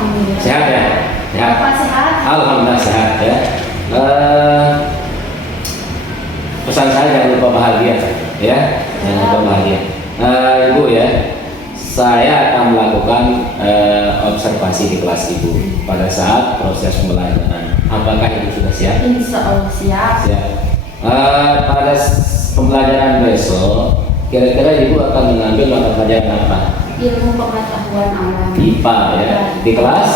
alhamdulillah. Sehat ya? Sehat. Bapak sehat? Alhamdulillah sehat ya. Pesan saya jangan lupa bahagia ya, jangan lupa bahagia. Ibu ya, saya akan melakukan observasi di kelas ibu pada saat proses pembelajaran. Apakah ibu sudah siap? Insya Allah siap. Siap. Pada pembelajaran besok, kira-kira ibu akan mengambil mata pelajaran apa? Ilmu pengetahuan alam. IPA ya, di kelas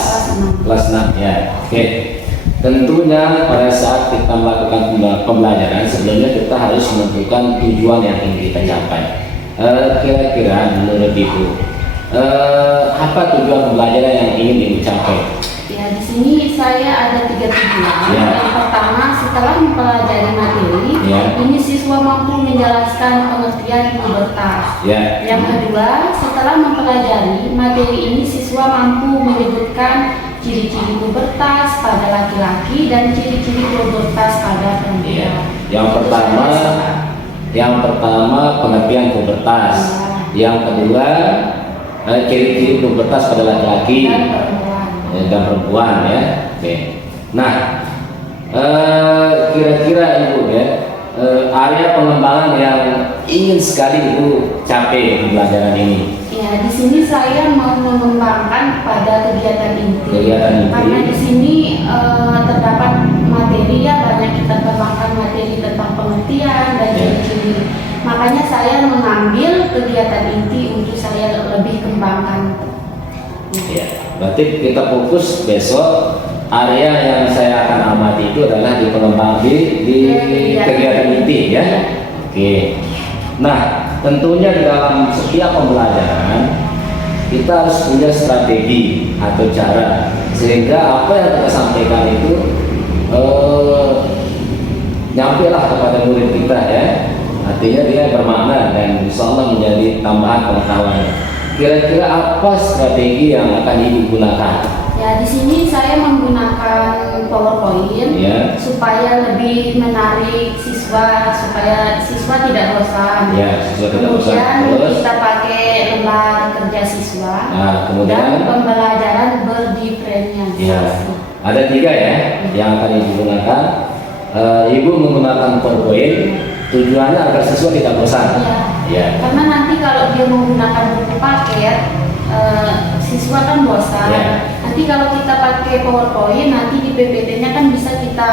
6 ya. Oke. Tentunya pada saat kita melakukan pembelajaran, sebelumnya kita harus menentukan tujuan yang ingin kita capai. Kira-kira menurut ibu, apa tujuan pembelajaran yang ingin ibu capai? Ya, di sini saya ada 3 tujuan. Ya. Yang pertama, setelah mempelajari materi, Ya. ini siswa mampu menjelaskan pengertian pubertas. Ya. Yang kedua, setelah mempelajari materi ini, siswa mampu menyebutkan ciri-ciri pubertas pada laki-laki dan ciri-ciri pubertas pada Iya. perempuan. Yang pertama pengertian pubertas. Ya. Yang kedua ciri-ciri pubertas pada laki-laki Dan perempuan. dan perempuan ya. Oke. Nah, kira-kira ibu ya, area pengembangan yang ingin sekali ibu capai di pembelajaran ini. Ya, di sini saya mau mengembangkan pada kegiatan inti. Kegiatan inti. Karena di sini terdapat materi ya, banyak kita kembangkan materi tentang pengertian dan Ya. ciri-ciri. Makanya saya mengambil kegiatan inti untuk saya lebih kembangkan. Ya, berarti kita fokus besok area yang saya akan amati itu adalah di pengembang di kegiatan inti ya. Oke. Nah, tentunya di dalam setiap pembelajaran kita harus punya strategi atau cara sehingga apa yang kita sampaikan itu nyampe lah kepada murid kita ya. Artinya dia bermakna dan insya Allah menjadi tambahan pengetahuan. Kira-kira apa strategi yang akan ibu gunakan? Ya, di sini saya menggunakan PowerPoint Ya. supaya lebih menarik siswa, supaya siswa tidak bosan. Ya, siswa tidak bosan. Kemudian Terus? kita pakai lembar kerja siswa. Nah, kemudian? Dan pembelajaran berdiferensiasi. Ya, ada 3 ya yang akan ibu gunakan. Ibu menggunakan PowerPoint, tujuannya agar siswa tidak bosan. Ya. Ya. Karena nanti kalau dia menggunakan buku paket, siswa kan bosan. Ya. Nanti kalau kita pakai PowerPoint, nanti di PPT-nya kan bisa kita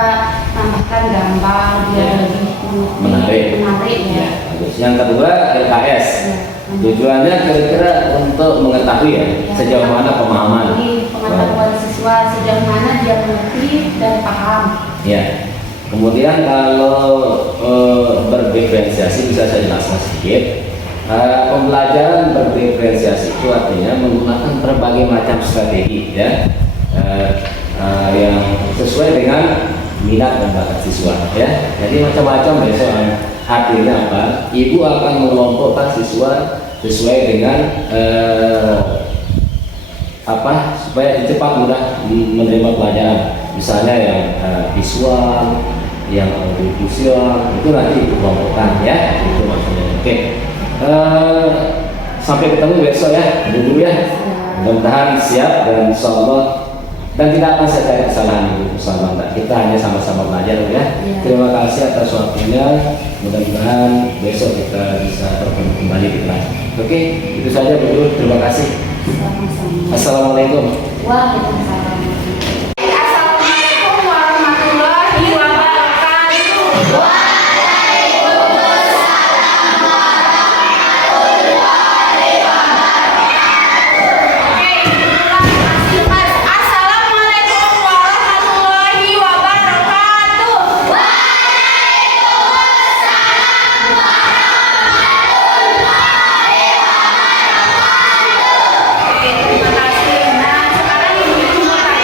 tambahkan gambar biar Ya. lebih Menarik. ya. Ya, bagus. Yang kedua LKS. Ya. Tujuannya kira-kira untuk mengetahui ya, sejauh mana pemahaman. Jadi pengetahuan siswa sejauh mana dia mengerti dan paham. Ya. Kemudian kalau berdiferensiasi bisa saya jelaskan sedikit. Pembelajaran berdiferensiasi itu artinya menggunakan berbagai macam strategi ya, yang sesuai dengan minat dan bakat siswa ya. Jadi macam-macam besok. Artinya apa? Ibu akan mengelompokkan siswa sesuai dengan supaya cepat mudah menerima pelajaran. Misalnya yang visual, yang audiovisual itu nanti ibu kelompokkan ya. Itu maksudnya. Oke. Sampai ketemu besok ya. Dulu ya. Mudah-mudahan siap dan insyaallah dan tidak akan saya cari kesalahan ibu bersama. Kita hanya sama-sama belajar ya. Terima kasih atas waktunya. Mudah-mudahan besok kita bisa bertemu kembali di kelas. Oke, itu saja Bu. Terima kasih. Sama-sama. Assalamualaikum. Waalaikumsalam. Assalamualaikum warahmatullahi wabarakatuh. Assalamualaikum warahmatullahi wabarakatuh. Terima kasih. Nah, sekarang ibu-ibu mau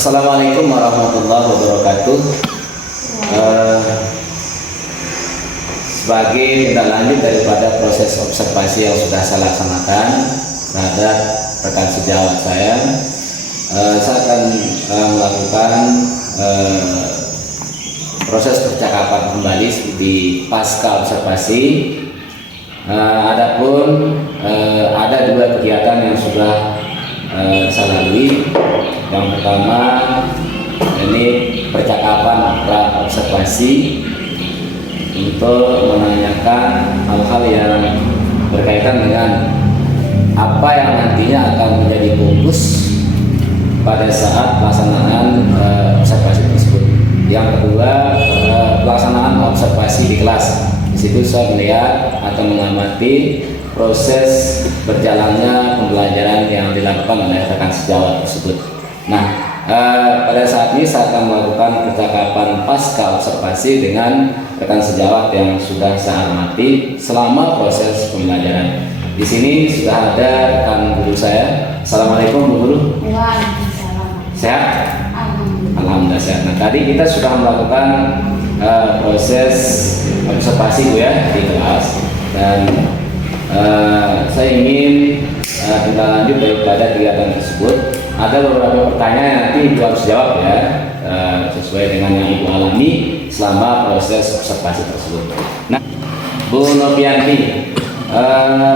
Assalamualaikum warahmatullahi wabarakatuh. Sebagai tindak lanjut daripada proses observasi yang sudah saya laksanakan terhadap rekan sejawat saya akan melakukan proses percakapan kembali di pasca observasi. Adapun ada dua kegiatan yang sudah saya lalui. Yang pertama ini percakapan pra observasi untuk menanyakan hal-hal yang berkaitan dengan apa yang nantinya akan menjadi fokus pada saat pelaksanaan observasi tersebut. Yang kedua, pelaksanaan observasi di kelas. Di situ saya melihat atau mengamati proses berjalannya pembelajaran yang dilakukan oleh rekan sejawat tersebut. Nah, pada saat ini saya akan melakukan percakapan pasca observasi dengan rekan sejawat yang sudah saya amati selama proses pembelajaran. Di sini sudah ada rekan guru saya. Assalamualaikum Bu Guru. Waalaikumsalam. Sehat? Alhamdulillah. Alhamdulillah sehat. Nah, tadi kita sudah melakukan proses observasi Bu ya di kelas, dan saya ingin tindak lanjut daripada kegiatan tersebut. Ada beberapa pertanyaan yang nanti Ibu harus jawab ya, sesuai dengan yang Ibu alami selama proses observasi tersebut. Nah, Bu Novianti,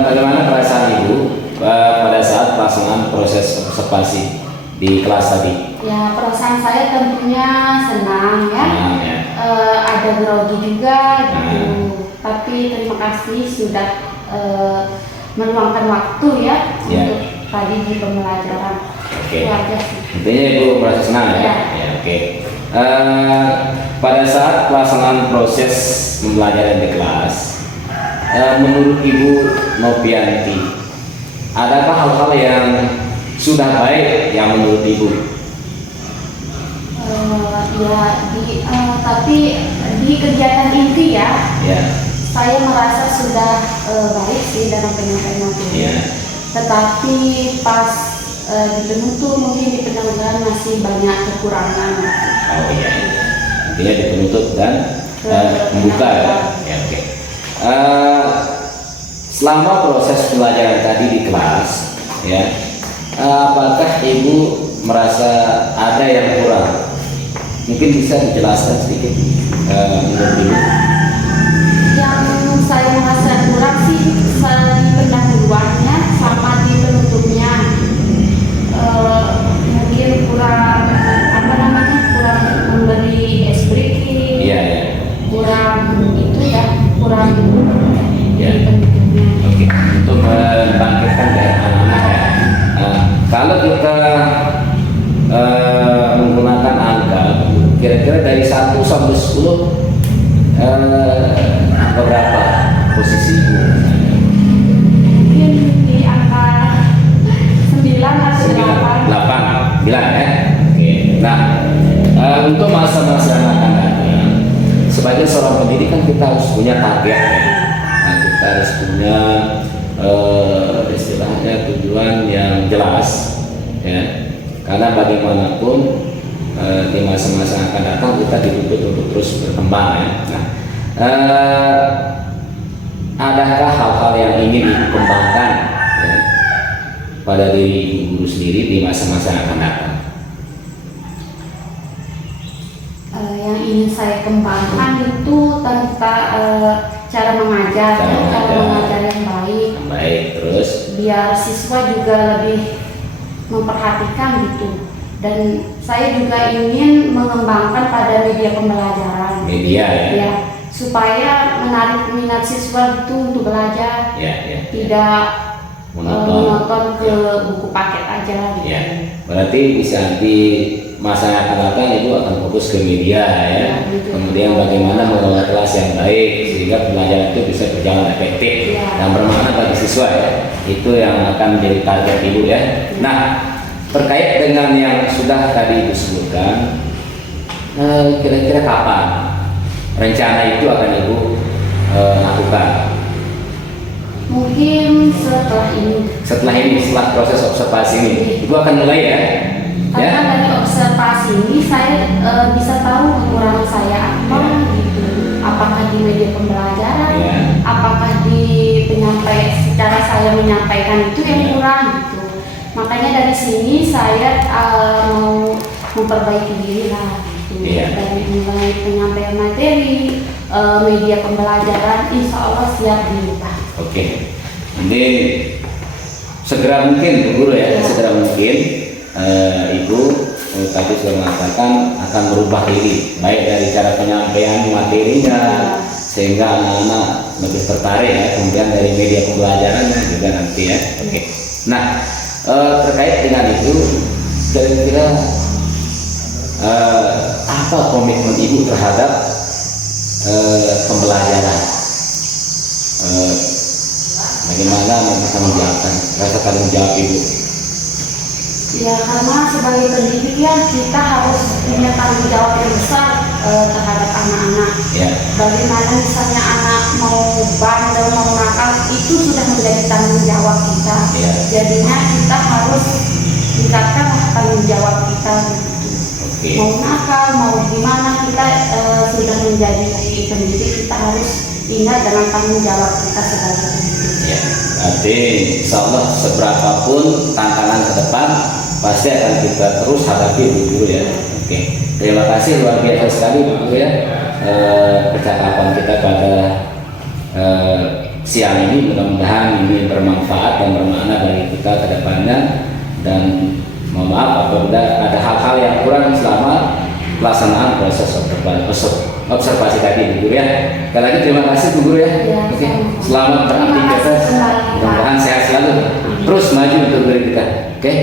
bagaimana perasaan Ibu pada saat pelaksanaan proses observasi di kelas tadi? Ya, perasaan saya tentunya senang ya. Nah, ya. Ada grogi juga gitu. Tapi terima kasih sudah meluangkan waktu ya untuk tadi di pembelajaran. Oke. Keluarga sih. Intinya Ibu merasa senang ya? Ya. Ya, oke. Pada saat pelaksanaan proses pembelajaran di kelas, menurut Ibu Novianti, adakah hal-hal yang sudah baik yang menurut Ibu? Tapi di kegiatan inti ya, saya merasa sudah baik sih dalam penyampaian materi. Ya. Tetapi pas di penutur mungkin di pendahuluan masih banyak kekurangan. Oh iya, intinya di penutup dan membuka ya. Ya, oke. Selama proses pembelajaran tadi di kelas, ya, apakah Ibu merasa ada yang kurang? Mungkin bisa dijelaskan sedikit menurut Ibu. Yang saya merasa kurang sih di pendahuluannya sama di penutupnya. Mungkin kurang kurang memberi explication. Iya ya. Kurang itu ya, kurang Ya. Oke. Untuk membangkitkan dari anak-anak ya. Kalau kita menggunakan angka, kira-kira dari 1 sampai 10, berapa posisi Ibu? Mungkin di angka 9 atau 8. 8 bilang ya. Oke. Nah, untuk masa-masa yang akan datang, sebagai seorang pendidik kan kita harus punya target ya. Nah, kita harus punya istilahnya tujuan yang jelas ya. Karena bagaimanapun di masa-masa yang akan datang kita dituntut untuk terus berkembang ya. Nah, adakah hal-hal yang ingin dikembangkan ya, pada diri guru sendiri di masa-masa yang akan datang? Yang ingin saya kembangkan itu tentang cara mengajar, cara mengajar yang baik. Baik, terus Biar siswa juga lebih memperhatikan gitu. Dan saya juga ingin mengembangkan pada media pembelajaran. media ya. Ya, supaya menarik minat siswa itu untuk belajar, Ya. tidak Monoton. ke buku paket aja gitu. Ya, berarti bisa di masa yang akan datang Ibu akan fokus ke media ya. Gitu. Kemudian bagaimana mengelola kelas yang baik sehingga pembelajaran itu bisa berjalan efektif dan bermakna bagi siswa ya. Itu yang akan menjadi target Ibu ya. Nah, terkait dengan yang sudah tadi Ibu sebutkan, kira-kira kapan rencana itu akan Ibu lakukan? Mungkin setelah ini. Setelah proses observasi ini, Ibu akan mulai ya. Karena Ya. dari observasi ini saya bisa tahu kekurangan saya apa gitu. Apakah di media pembelajaran, Ya. apakah di secara saya menyampaikan itu yang Ya. kurang gitu. Makanya dari sini saya mau memperbaiki diri lah gitu. Ya. Dari mulai penyampaian materi, media pembelajaran, insya Allah siap diubah. Oke. Ini segera mungkin Bu Guru ya, segera mungkin Ibu tadi sudah mengatakan akan merubah diri, baik dari cara penyampaian materinya sehingga anak-anak lebih tertarik ya, kemudian dari media pembelajarannya juga nanti ya. Oke. Nah, terkait dengan itu kira-kira apa komitmen Ibu terhadap pembelajaran? Bagaimana bisa menjawabkan rasa tanggung jawab Ibu? Ya, karena sebagai pendidik ya kita harus punya tanggung jawab yang besar terhadap anak-anak. Ya. Bagaimana misalnya anak mau bandel, mau nakal, itu sudah menjadi tanggung jawab kita. Ya. Jadinya kita harus tingkatkan tanggung jawab kita. Oke. Mau nakal, mau gimana, kita sudah menjadi pendidik, kita harus ingat dengan tanggung jawab kita sebagai pendidik. Ya, berarti insya Allah seberapapun tantangan ke depan pasti akan kita terus hadapi Bu Guru ya. Oke, terima kasih luar biasa sekali Bu Guru ya percakapan kita pada siang ini. Mudah-mudahan ini bermanfaat dan bermakna bagi kita ke depannya, dan mohon maaf apabila ada hal-hal yang kurang selama pelaksanaan proses observasi tadi Bu Guru ya. Sekali lagi terima kasih Bu Guru ya. Ya, Oke, sama-sama. selamat Terima kasih beraktivitas. kembali, Pak. Mudah-mudahan sehat selalu. Terus maju untuk diri kita. Oke.